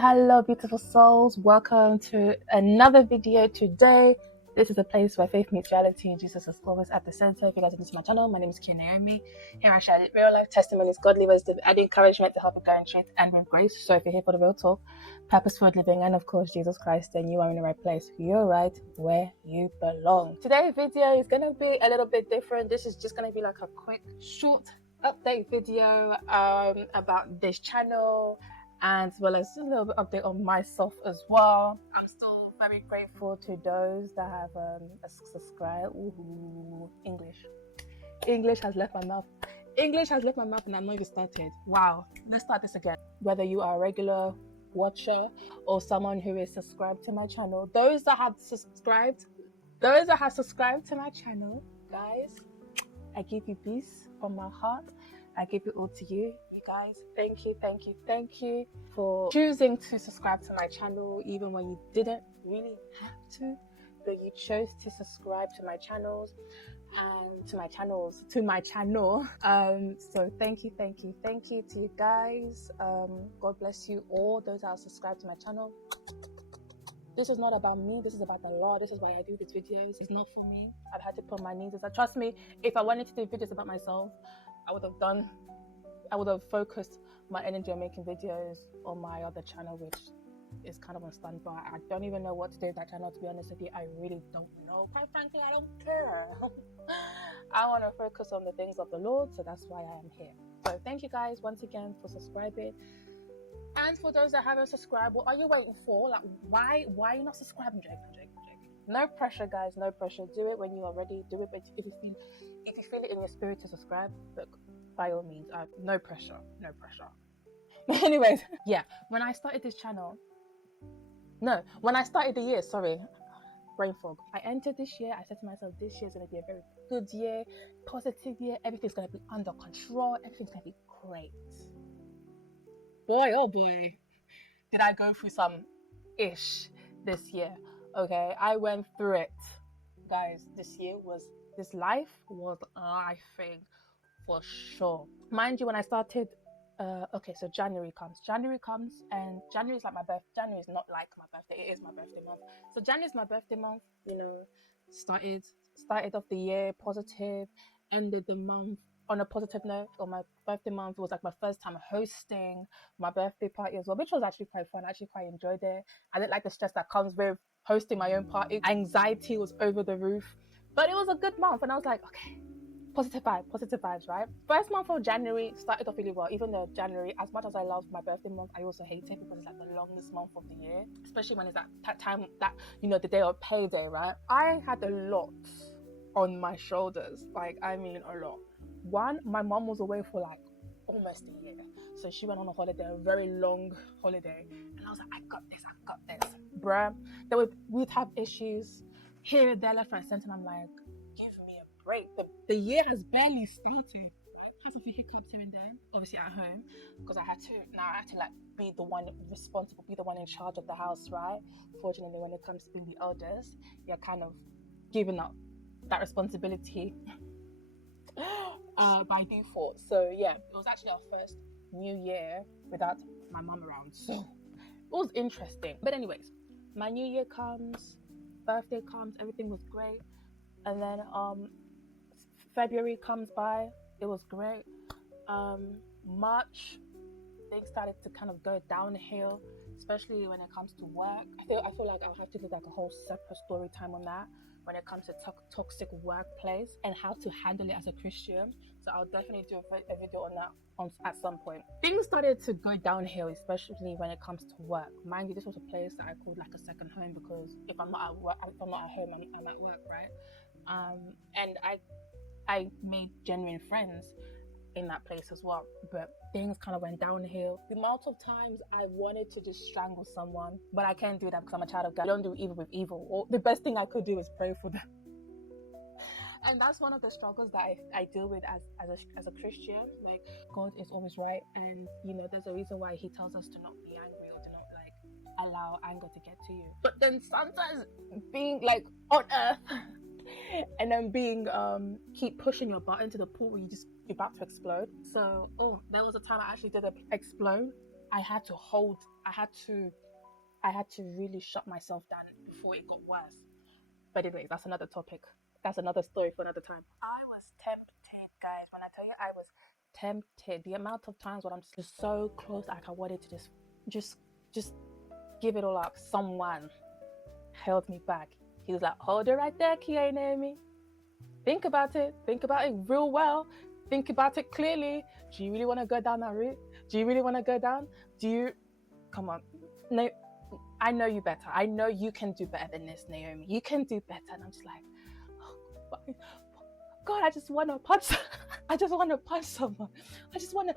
Hello, beautiful souls. Welcome to another video today. This is a place where faith meets reality and Jesus is always at the center. If you guys are new to my channel, my name is Kia Naomi. Here I share real life testimonies, godly wisdom, and encouragement to help you go in truth and with grace. So if you're here for the real talk, purposeful living, and of course Jesus Christ, then you are in the right place. You're right where you belong. Today's video is going to be a little bit different. This is just going to be like a quick, short update video about this channel, and as well as a little bit update on myself as well. I'm still very grateful to those that have subscribed. Ooh, English has left my mouth. English has left my mouth and I'm not even started. Wow, let's start this again. Whether you are a regular watcher or someone who is subscribed to my channel, those that have subscribed to my channel, guys, I give you peace from my heart. I give it all to you. Guys, thank you for choosing to subscribe to my channel even when you didn't really have to, but you chose to subscribe to my channels and to my channel. So thank you to you guys. God bless you all, those that are subscribed to my channel. This is not about me, this is about the Lord. This is why I do these videos. It's not for me. I've had to put my needs aside. Trust me, if I wanted to do videos about myself, I would have focused my energy on making videos on my other channel, which is kind of on standby. I don't even know what to do with that channel, to be honest with you. I really don't know. Quite frankly, I don't care. I want to focus on the things of the Lord, so that's why I am here. So thank you guys once again for subscribing. And for those that haven't subscribed, what are you waiting for? Like, why are you not subscribing? Jake. No pressure, guys. No pressure. Do it when you are ready. Do it, but if you feel it in your spirit to subscribe, look, by all means. No pressure. Anyways, yeah. When I started the year, sorry, brain fog. I entered this year. I said to myself, this year is going to be a very good year, positive year. Everything's going to be under control. Everything's going to be great. Boy, oh boy, did I go through some ish this year. Okay, I went through it, guys. This life was, I think, for sure. Mind you, when I started, so January comes, and January is like my birthday. January is not like my birthday, it is my birthday month. So January is my birthday month, started off the year positive, ended the month on a positive note. On my birthday month, it was like my first time hosting my birthday party as well, which was actually quite fun. I actually quite enjoyed it. I didn't like the stress that comes with hosting my own party. Anxiety was over the roof, but it was a good month, and I was like, okay, positive vibes, right? First month of January started off really well, even though January, as much as I love my birthday month, I also hate it because it's like the longest month of the year, especially when it's that time that, the day of payday, right? I had a lot on my shoulders, like, I mean a lot. One, my mom was away for like almost a year, so she went on a holiday, a very long holiday, and I was like, I got this, bruh. We'd have issues here, there, left, right, center, and I'm like, give me a break. The year has barely started. I had a few hiccups here and there, obviously at home, because I had to like be the one responsible, be the one in charge of the house, right? Fortunately, when it comes to being the eldest, you're kind of giving up that responsibility by default. So yeah, it was actually our first new year without my mum around, so it was interesting. But anyways, my new year comes, birthday comes, everything was great, and then February comes by, it was great. March, things started to kind of go downhill, especially when it comes to work. I feel like I'll have to do like a whole separate story time on that when it comes to toxic workplace and how to handle it as a Christian. So I'll definitely do a video on that at some point. Things started to go downhill, especially when it comes to work. Mind you, this was a place that I called like a second home, because if I'm not at work, if I'm not at home, I'm at work, right? And I made genuine friends in that place as well, but things kind of went downhill. The amount of times I wanted to just strangle someone, but I can't do that because I'm a child of God. I don't do evil with evil. Or the best thing I could do is pray for them. And that's one of the struggles that I deal with as a Christian. Like, God is always right, and there's a reason why He tells us to not be angry or to not like allow anger to get to you. But then sometimes being like on earth and then being keep pushing your button to the point where you're about to explode. So there was a time I actually did explode. I had to hold I had to really shut myself down before it got worse. But anyways, that's another topic. That's another story for another time. I was tempted, guys. When I tell you I was tempted, the amount of times when I'm just so close, like I wanted to just give it all up. Someone held me back. He was like, hold it right there, Kia Naomi. Think about it. Think about it real well. Think about it clearly. Do you really want to go down that route? Do you really want to go down? Come on. No, I know you better. I know you can do better than this, Naomi. You can do better. And I'm just like, oh, God, I just want to punch. I just want to punch someone. I just want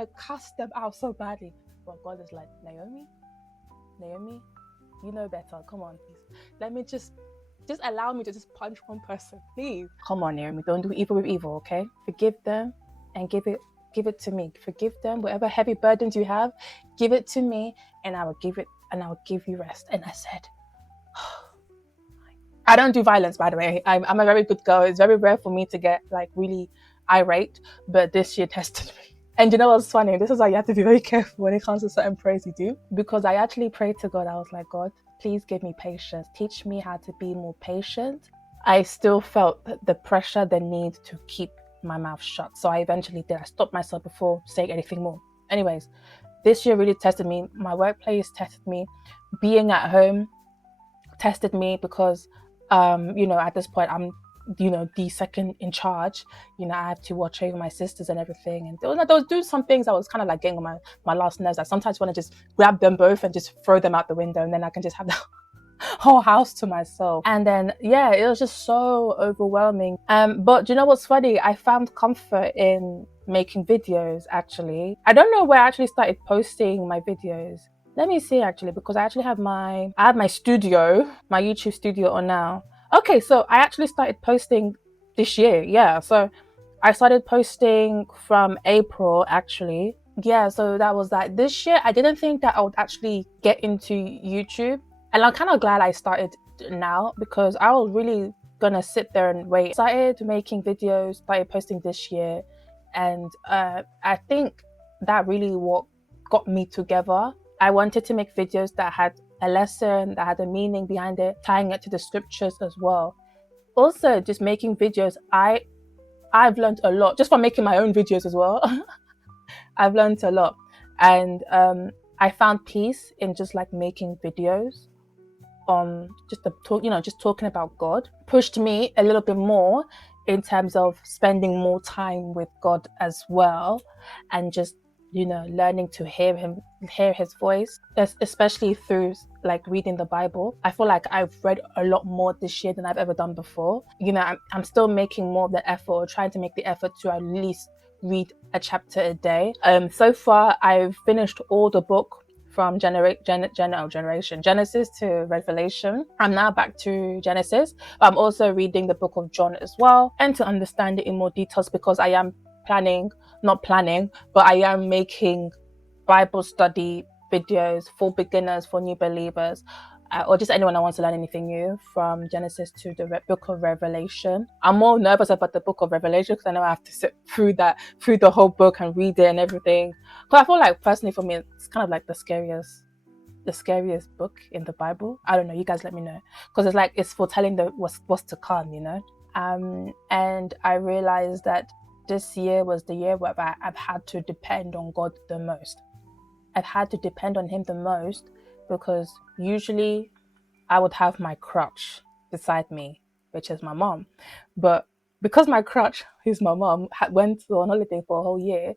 to cast them out so badly. But God is like, Naomi, you know better. Come on, please. Let me just allow me to just punch one person, please. Come on, Naomi. Don't do evil with evil, okay? Forgive them and give it to me. Forgive them. Whatever heavy burdens you have, give it to me, and I will give you rest. And I said, I don't do violence, by the way. I'm a very good girl. It's very rare for me to get like really irate, but this year tested me. And you know what's funny? This is why you have to be very careful when it comes to certain prayers you do. Because I actually prayed to God. I was like, God, please give me patience. Teach me how to be more patient. I still felt the pressure, the need to keep my mouth shut. So I eventually did. I stopped myself before saying anything more. Anyways, this year really tested me. My workplace tested me. Being at home tested me because, at this point, I'm the second in charge. I have to watch over my sisters and everything, and there was doing some things I was kind of like getting on my last nerves. I sometimes want to just grab them both and just throw them out the window, and then I can just have the whole house to myself. And then it was just so overwhelming. But do you know what's funny? I found comfort in making videos. Actually, I don't know where I actually started posting my videos. Let me see, actually, because I actually have my studio, my YouTube studio on now. Okay, so I actually started posting this year. Yeah, so I started posting from April, actually. Yeah, so that was that. This year, I didn't think that I would actually get into YouTube. And I'm kind of glad I started now, because I was really gonna sit there and wait. Started making videos, started posting this year. And I think that really what got me together. I wanted to make videos that had a lesson, that had a meaning behind it, tying it to the scriptures as well. Also, just making videos, I've learned a lot just from making my own videos as well. I've learned a lot, and I found peace in just like making videos on just the talk, just talking about God. Pushed me a little bit more in terms of spending more time with God as well, and just learning to hear his voice, especially through like reading the Bible. I feel like I've read a lot more this year than I've ever done before. I'm still making more of the effort, or trying to make the effort to at least read a chapter a day. So far I've finished all the book from Genesis to Revelation. I'm now back to Genesis. I'm also reading the book of John as well, and to understand it in more details, because I am not planning, but I am making Bible study videos for beginners, for new believers, or just anyone that wants to learn anything new, from Genesis to the book of Revelation. I'm more nervous about the book of Revelation because I know I have to sit through the whole book and read it and everything. But I feel like personally for me, it's kind of like the scariest book in the Bible. I don't know, you guys let me know, because it's foretelling what's to come, and I realized that this year was the year where I've had to depend on God the most. I've had to depend on him the most, because usually I would have my crutch beside me, which is my mom. But because my crutch, who's my mom, went on holiday for a whole year,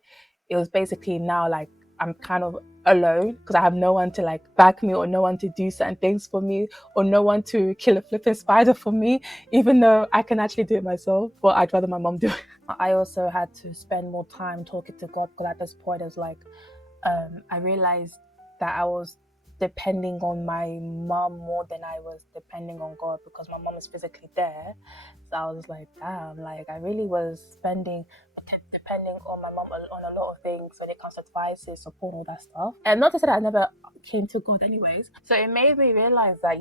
it was basically now like I'm kind of alone, because I have no one to like back me, or no one to do certain things for me, or no one to kill a flipping spider for me, even though I can actually do it myself. But I'd rather my mom do it. I also had to spend more time talking to God, because at this point it's like I realized that I was depending on my mom more than I was depending on God, because my mom is physically there. So I was like, damn, like I really was depending on my mom on a lot of things when it comes to advices, support, all that stuff. And not to say that I never came to God anyways. So it made me realize that,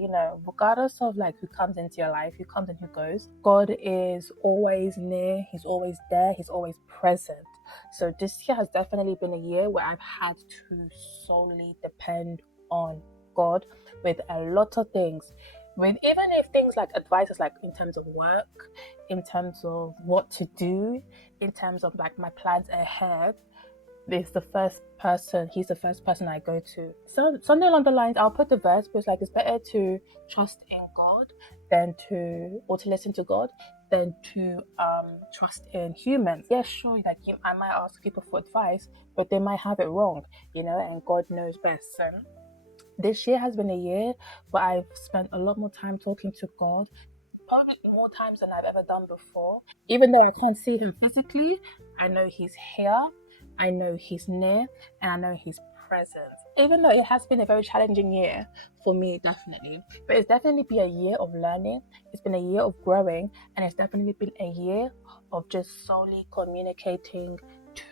regardless of like who comes into your life, who comes and who goes, God is always near, he's always there, he's always present. So this year has definitely been a year where I've had to solely depend on God with a lot of things. With even if things like advices, like in terms of work, in terms of what to do, in terms of like my plans ahead, he's the first person I go to. So something along the lines, I'll put the verse, but it's better to trust in God or to listen to God than to trust in humans. Yeah, sure, I might ask people for advice, but they might have it wrong, and God knows best. So this year has been a year where I've spent a lot more time talking to God, probably more times than I've ever done before. Even though I can't see him physically, I know he's here, I know he's near, and I know he's present. Even though it has been a very challenging year for me, definitely, but it's definitely been a year of learning, it's been a year of growing, and it's definitely been a year of just solely communicating to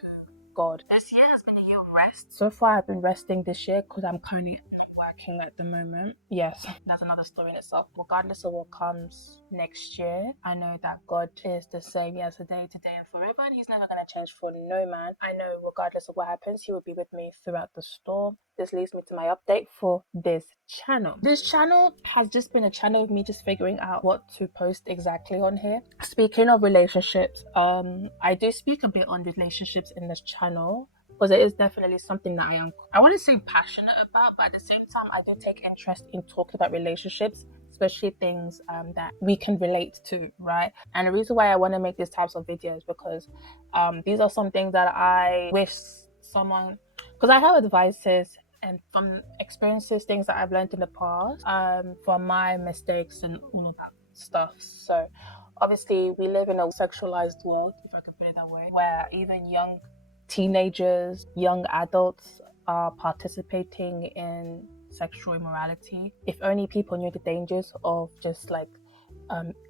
God. This year has been a year of rest. So far, I've been resting this year because I'm currently working at the moment. Yes, that's another story in itself. Regardless of what comes next year, I know that God is the same yesterday, today, and forever, and he's never going to change for no man. I know regardless of what happens, he will be with me throughout the storm. This leads me to my update for this channel. This channel has just been a channel of me just figuring out what to post exactly on here. Speaking of relationships, I do speak a bit on relationships in this channel, because it is definitely something that I want to say passionate about, but at the same time, I do take interest in talking about relationships, especially things that we can relate to, right? And the reason why I want to make these types of videos because these are some things that I wish someone, because I have advices and from experiences, things that I've learned in the past, from my mistakes and all of that stuff. So obviously, we live in a sexualized world, if I could put it that way, where even young teenagers, young adults are participating in sexual immorality. If only people knew the dangers of just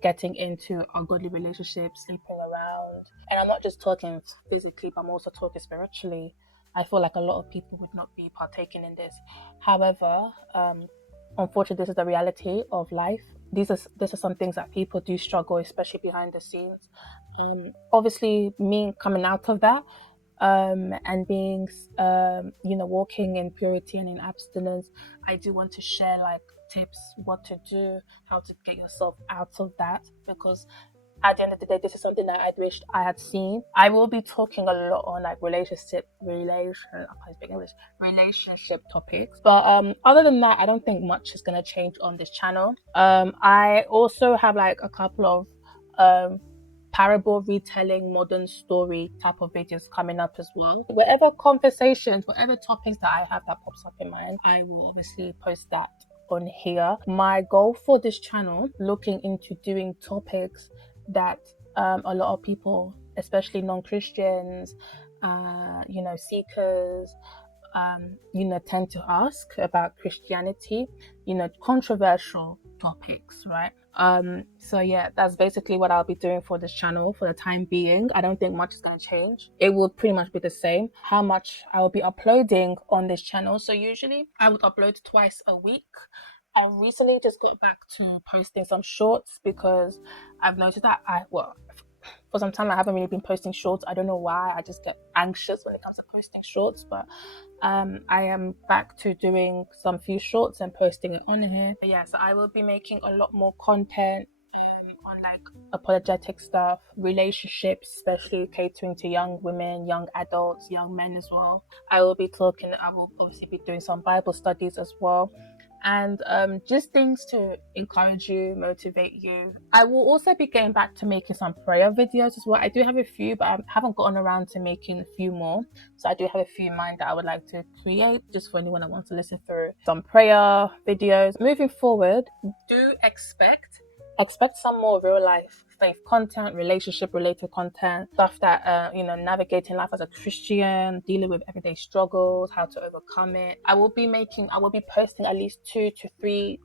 getting into ungodly relationships, sleeping around. And I'm not just talking physically, but I'm also talking spiritually. I feel like a lot of people would not be partaking in this. However, unfortunately, this is the reality of life. These are some things that people do struggle, especially behind the scenes. Obviously, me coming out of that, and being walking in purity and in abstinence, I do want to share tips, what to do, how to get yourself out of that, because at the end of the day, this is something that I wished I had seen. I will be talking a lot on relationship topics, but other than that, I don't think much is going to change on this channel. I also have a couple of parable retelling, modern story type of videos coming up as well. Whatever conversations, whatever topics that I have that pops up in mind, I will obviously post that on here. My goal for this channel, looking into doing topics that a lot of people, especially non-Christians, seekers, tend to ask about Christianity, controversial topics, right? So yeah, that's basically what I'll be doing for this channel for the time being. I don't think much is going to change. It will pretty much be the same. How much I will be uploading on this channel. So usually I would upload twice a week. I recently just got back to posting some shorts because I've noticed that for some time I haven't really been posting shorts. I don't know why. I just get anxious when it comes to posting shorts, but I am back to doing some few shorts and posting it on here. But yeah, so I will be making a lot more content on apologetic stuff, relationships, especially catering to young women, young adults, young men as well. I will obviously be doing some Bible studies as well, and just things to encourage you, motivate you. I will also be getting back to making some prayer videos as well. I do have a few, but I haven't gotten around to making a few more. So I do have a few in mind that I would like to create just for anyone that wants to listen through some prayer videos. Moving forward, do expect some more real life faith content, relationship related content, stuff that navigating life as a Christian, dealing with everyday struggles, how to overcome it. I will be posting at least 2 to 3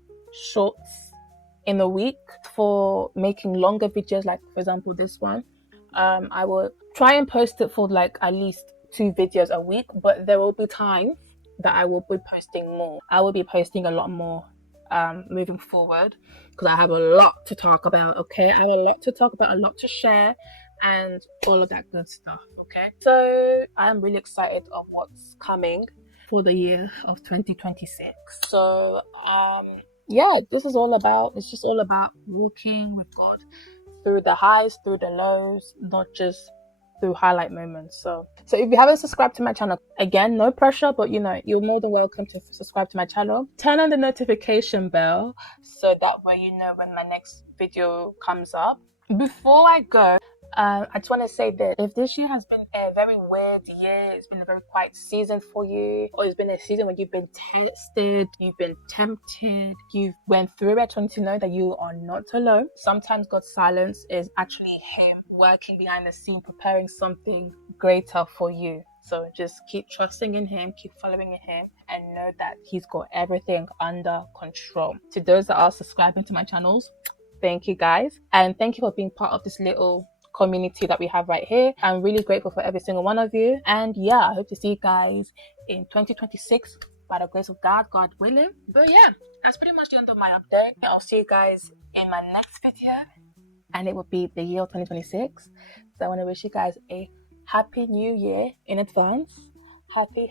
shorts in a week. For making longer videos, like for example this one, I will try and post it for at least 2 videos a week, but there will be times that I will be posting more. I will be posting a lot more moving forward, because I have a lot to talk about. Okay, I have a lot to talk about, a lot to share, and all of that good stuff. Okay, so I'm really excited of what's coming. for the year of 2026. So yeah, this is all about, it's just all about walking with God through the highs, through the lows, not just through highlight moments. So if you haven't subscribed to my channel, again, no pressure, but you're more than welcome to subscribe to my channel. Turn on the notification bell so that way you know when my next video comes up. Before I go, I just want to say that if this year has been a very weird year, it's been a very quiet season for you, or it's been a season where you've been tested, you've been tempted, you've went through it, I want you to know that you are not alone. Sometimes God's silence is actually Him working behind the scene, preparing something greater for you. So just keep trusting in Him, keep following in Him, and know that He's got everything under control. To those that are subscribing to my channels, thank you guys, and thank you for being part of this little community that we have right here. I'm really grateful for every single one of you, and yeah, I hope to see you guys in 2026 by the grace of God, God willing. But yeah, that's pretty much the end of my update. I'll see you guys in my next video, and it will be the year of 2026. So I want to wish you guys a happy new year in advance. Happy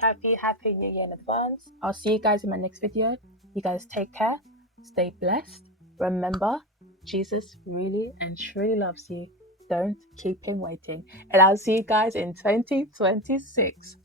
new year in advance. I'll see you guys in my next video. You guys take care, stay blessed. Remember, Jesus really and truly loves you. Don't keep Him waiting. And I'll see you guys in 2026.